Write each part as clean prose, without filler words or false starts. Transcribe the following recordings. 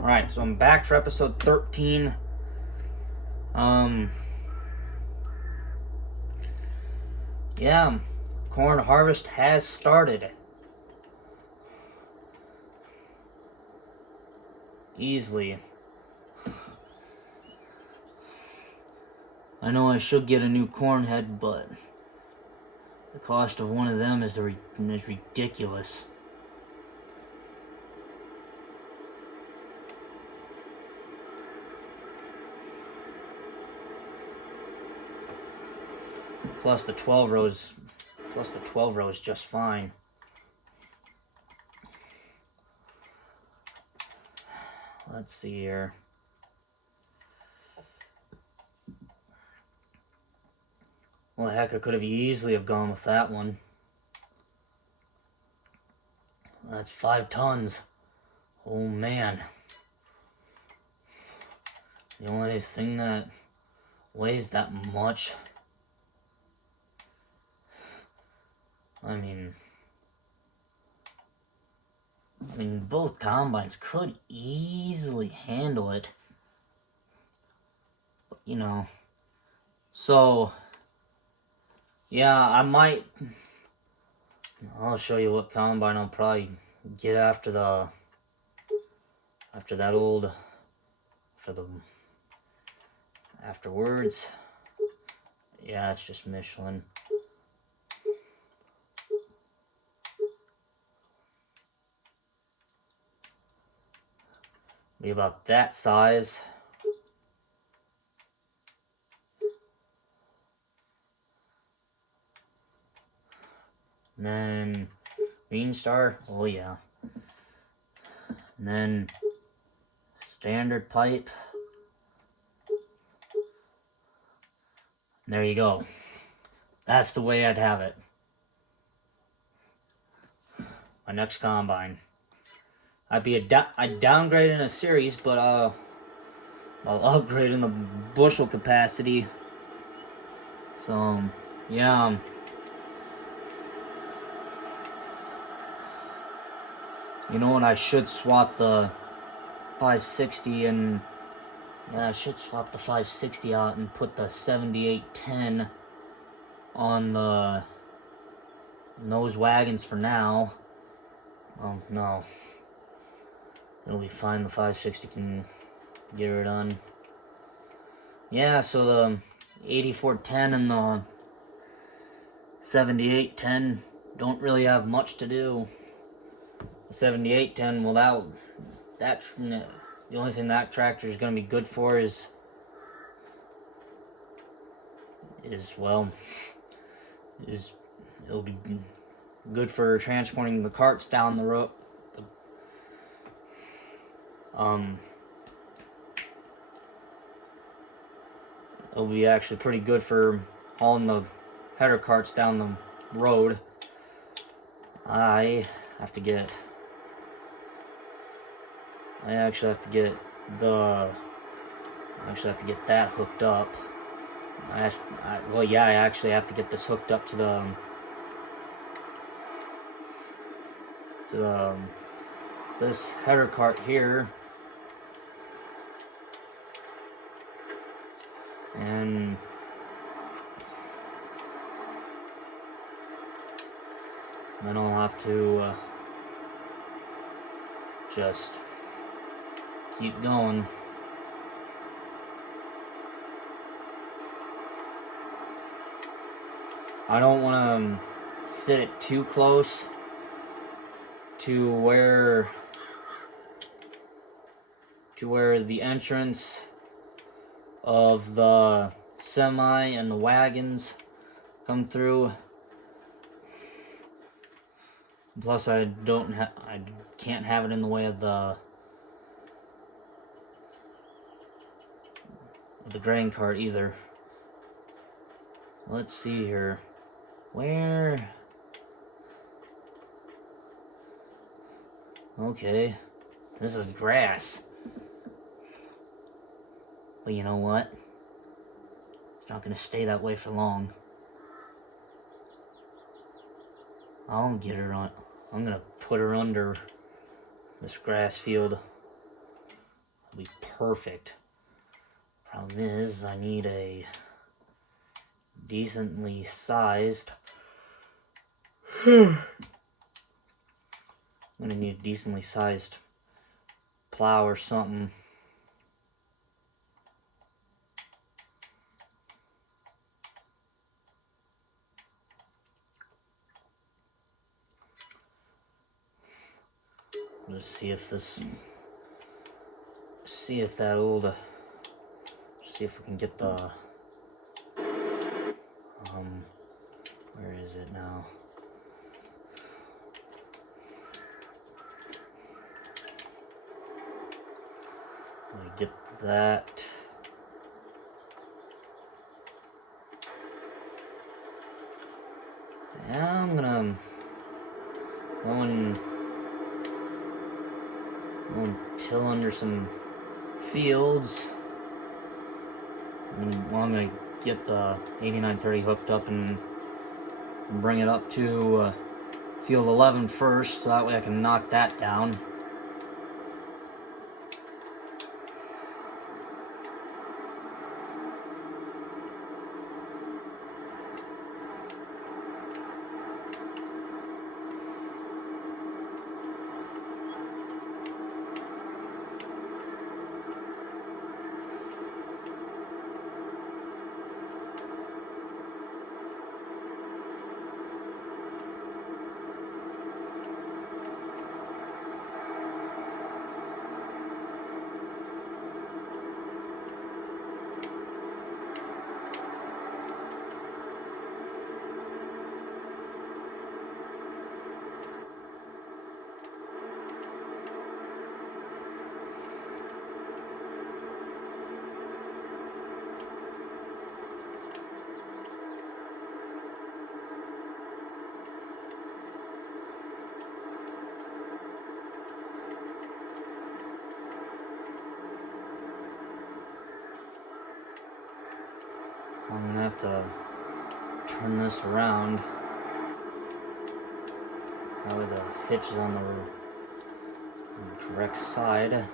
Alright, so I'm back for episode 13. Yeah, corn harvest has started. Easily. I know I should get a new corn head, but the cost of one of them is ridiculous. Plus the 12 rows just fine. Let's see here. Well, heck, I could have easily have gone with that one. That's 5 tons. Oh man. The only thing that weighs that much. I mean, both combines could easily handle it. But, you know. So, yeah, I'll show you what combine I'll probably get afterwards. Yeah, it's just Michelin. Be about that size. And then Green Star, oh yeah. And then standard pipe. And there you go. That's the way I'd have it. My next combine. I'd downgrade in a series, but I'll upgrade in the bushel capacity. So yeah. You know what? I should swap the 560 and yeah, I should swap the 560 out and put the 7810 on those wagons for now. Oh no, it'll be fine. The 560 can get her done. Yeah, so the 8410 and the 7810 don't really have much to do. The 7810, well, the only thing that tractor is going to be good for is it'll be good for transporting the carts down the road. It'll be actually pretty good for hauling the header carts down the road. I actually have to get that hooked up. I actually have to get this hooked up to this header cart here. And then I'll have to just keep going. I don't want to sit it too close to where the entrance of the semi and the wagons come through. Plus, I can't have it in the way of the grain cart either. Let's see here. Where? Okay, this is grass. But you know what? It's not going to stay that way for long. I'll get her on. I'm going to put her under this grass field. It'll be perfect. Problem is, I need a decently sized... I'm gonna need a decently sized plow or something. Let's see if that old, see if we can get the, where is it now? Let me get that. Yeah, I'm gonna go and till under some fields. I'm gonna get the 8930 hooked up and bring it up to field 11 first, so that way I can knock that down. I'm gonna have to turn this around. That way the hitch is on the correct side.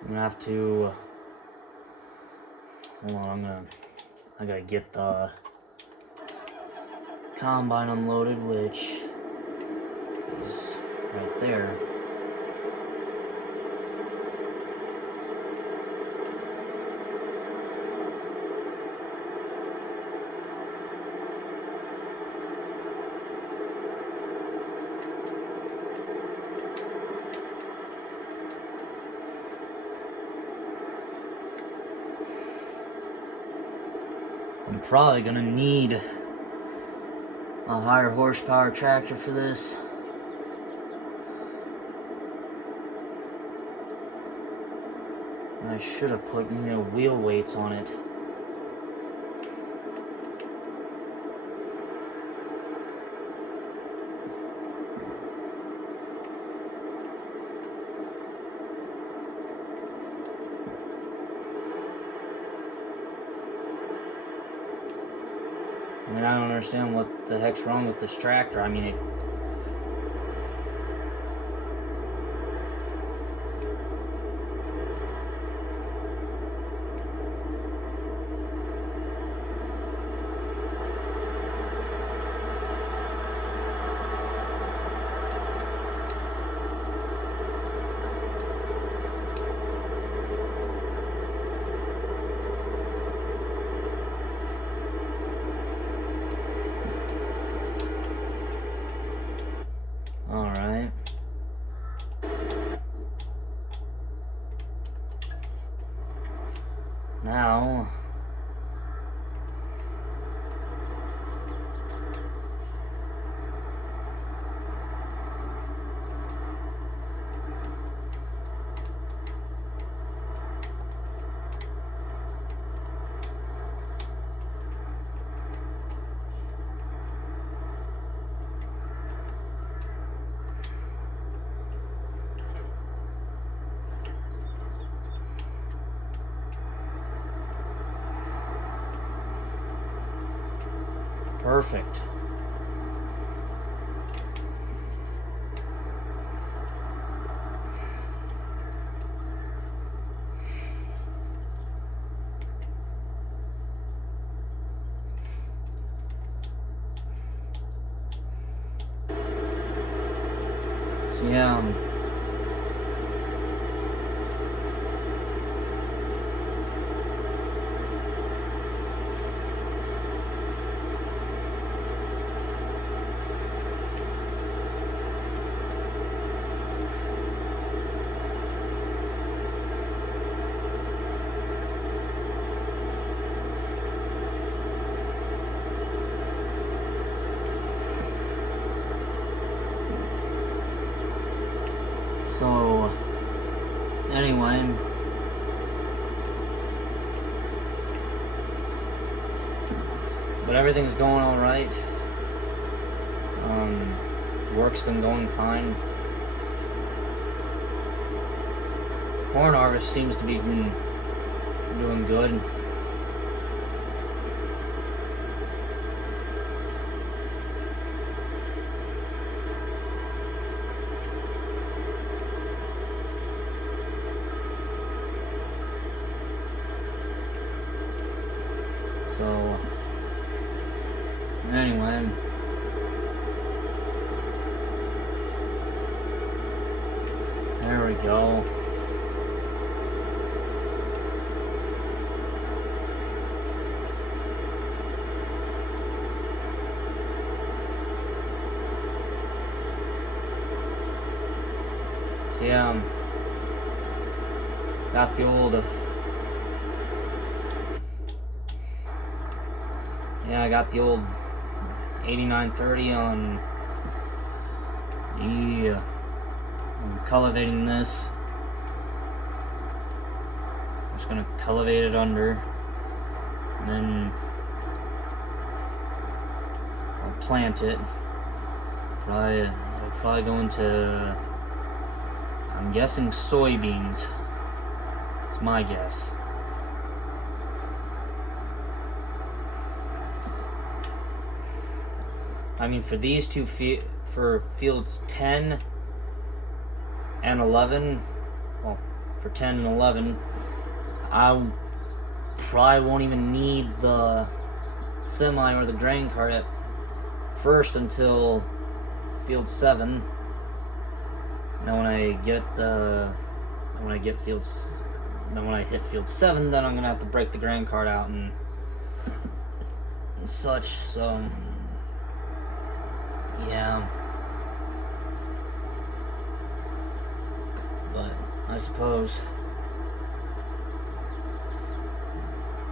I'm gonna have to, hold on, I gotta get the combine unloaded, which is right there. I'm probably gonna need a higher horsepower tractor for this. I should have put wheel weights on it. I mean, I don't understand what the heck's wrong with this tractor. I mean, alright. Now, Perfect. So yeah, so anyway, but everything's going all right. Work's been going fine. Corn harvest seems to be doing good. So anyway, there we go. So yeah, got the old I got the old 8930 on. Yeah, I'm cultivating this. I'm just gonna cultivate it under, and then I'll plant it. I'll probably go into, I'm guessing, soybeans. It's my guess. I mean, for these two for fields 10 and 11, well, for 10 and 11, I probably won't even need the semi or the grain cart at first until field 7. Now when I hit field 7, then I'm gonna have to break the grain cart out and such. So yeah, but I suppose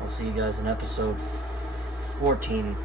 I'll see you guys in episode 14.